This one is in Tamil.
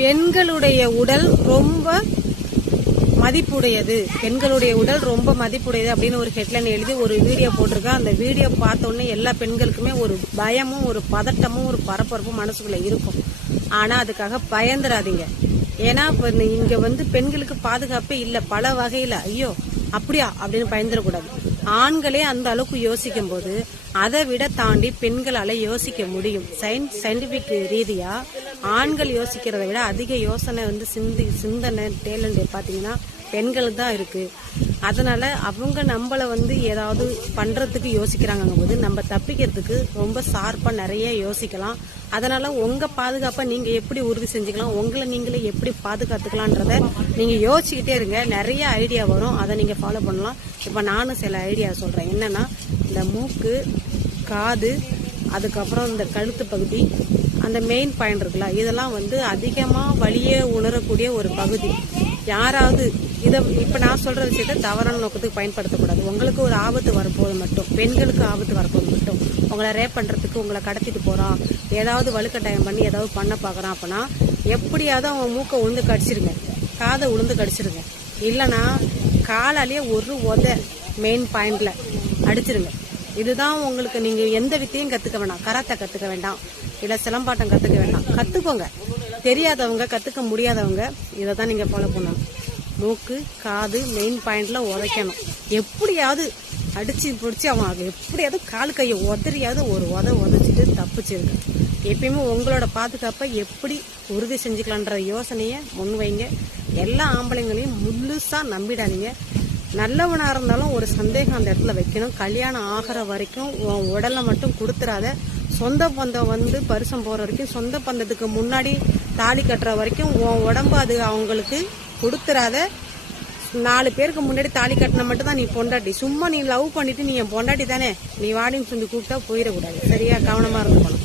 பெண்களுடைய உடல் ரொம்ப மதிப்புடையது, பெண்களுடைய உடல் ரொம்ப மதிப்புடையது அப்படின்னு ஒரு ஹெட்லைன் எழுதி ஒரு வீடியோ போட்டிருக்கேன். அந்த வீடியோ பார்த்த உடனே எல்லா பெண்களுக்குமே ஒரு பயமும் ஒரு பதட்டமும் ஒரு பரபரப்பும் மனசுக்குள்ள இருக்கும். ஆனா அதுக்காக பயந்துடாதீங்க. ஏன்னா இப்ப இங்க பெண்களுக்கு பாதுகாப்பே இல்லை பல வகையில. ஐயோ அப்படியா அப்படின்னு பயந்துடக்கூடாது. ஆண்களே அந்த அளவுக்கு யோசிக்கும் போது அதை விட தாண்டி பெண்களால யோசிக்க முடியும். சயின்டிபிக் ரீதியா ஆண்கள் யோசிக்கிறத விட அதிக யோசனை சிந்தனை டேலண்ட் பாத்தீங்கன்னா பெண்களுக்கு தான் இருக்கு. அதனால அவங்க நம்மள ஏதாவது பண்றதுக்கு யோசிக்கிறாங்க போது நம்ம தப்பிக்கிறதுக்கு ரொம்ப ஷார்ப்பா நிறைய யோசிக்கலாம். அதனால உங்க பாதுகாப்பை நீங்க எப்படி உறுதி செஞ்சுக்கலாம், உங்களை நீங்களே எப்படி பாதுகாத்துக்கலாம்ன்றத நீங்க யோசிச்சுக்கிட்டே இருங்க. நிறைய ஐடியா வரும், அதை நீங்க ஃபாலோ பண்ணலாம். இப்ப நானும் சில ஐடியா சொல்றேன். என்னன்னா இந்த மூக்கு, காது, அதுக்கப்புறம் இந்த கழுத்து பகுதி, அந்த மெயின் பாயிண்ட் இருக்குல்ல, இதெல்லாம் அதிகமா வலியை உணரக்கூடிய ஒரு பகுதி. யாராவது இப்ப நான் சொல்ற விஷயத்த தவறான நோக்கத்துக்கு பயன்படுத்தக்கூடாது. உங்களுக்கு ஒரு ஆபத்து வரப்போது மட்டும், பெண்களுக்கு ஆபத்து வரப்போது மட்டும், உங்களை ரேப் பண்றதுக்கு உங்களை கடத்திட்டு போறான், ஏதாவது வலுக்கட்டாயம் பண்ணி ஏதாவது பண்ண பாக்குறான் அப்படின்னா எப்படியாவது அவங்க மூக்கை உளுந்து கடிச்சிருங்க, காதை உளுந்து கடிச்சிருங்க. இல்லைன்னா காலாலேயே ஒரு மெயின் பாயிண்ட்ல அடிச்சிருங்க. இதுதான் உங்களுக்கு. நீங்க எந்த வித்தையும் கத்துக்க வேண்டாம், கராத்தே கத்துக்க வேண்டாம், இல்ல சிலம்பாட்டம் கத்துக்க வேண்டாம். கத்துக்கோங்க. தெரியாதவங்க, கத்துக்க முடியாதவங்க இதை தான் நீங்க ஃபாலோ பண்ணணும். மூக்கு, காது மெயின் பாயிண்ட்ல உதைக்கணும். எப்படியாவது அடிச்சு பிடிச்சி அவன் எப்படியாவது கால் கையை உதறியாவது ஒரு உதச்சிட்டு தப்பிச்சிருங்க. எப்பயுமே உங்களோட பாதுகாப்பை எப்படி உறுதி செஞ்சுக்கலான்ற யோசனையை முன்வைங்க. எல்லா ஆம்பளைங்களையும் முழுசா நம்பிடாதீங்க. நல்லவனா இருந்தாலும் ஒரு சந்தேகம் அந்த இடத்துல வைக்கணும். கல்யாணம் ஆகிற வரைக்கும் உன் உடலை மட்டும் கொடுத்துறாத. சொந்த பந்தம் பரிசம் போற வரைக்கும், சொந்த பந்தத்துக்கு முன்னாடி தாலி கட்டுற வரைக்கும் உன் உடம்பு அது அவங்களுக்கு கொடுத்துறாத. 4 பேருக்கு முன்னாடி தாலி கட்டின மட்டும் தான் நீ பொண்டாட்டி. சும்மா நீ லவ் பண்ணிட்டு நீ என் பொண்டாட்டி தானே, நீ வாடின்னு சொல்லி கூப்பிட்டா போயிடக்கூடாது. சரியா? கவனமா இருந்துக்கணும்.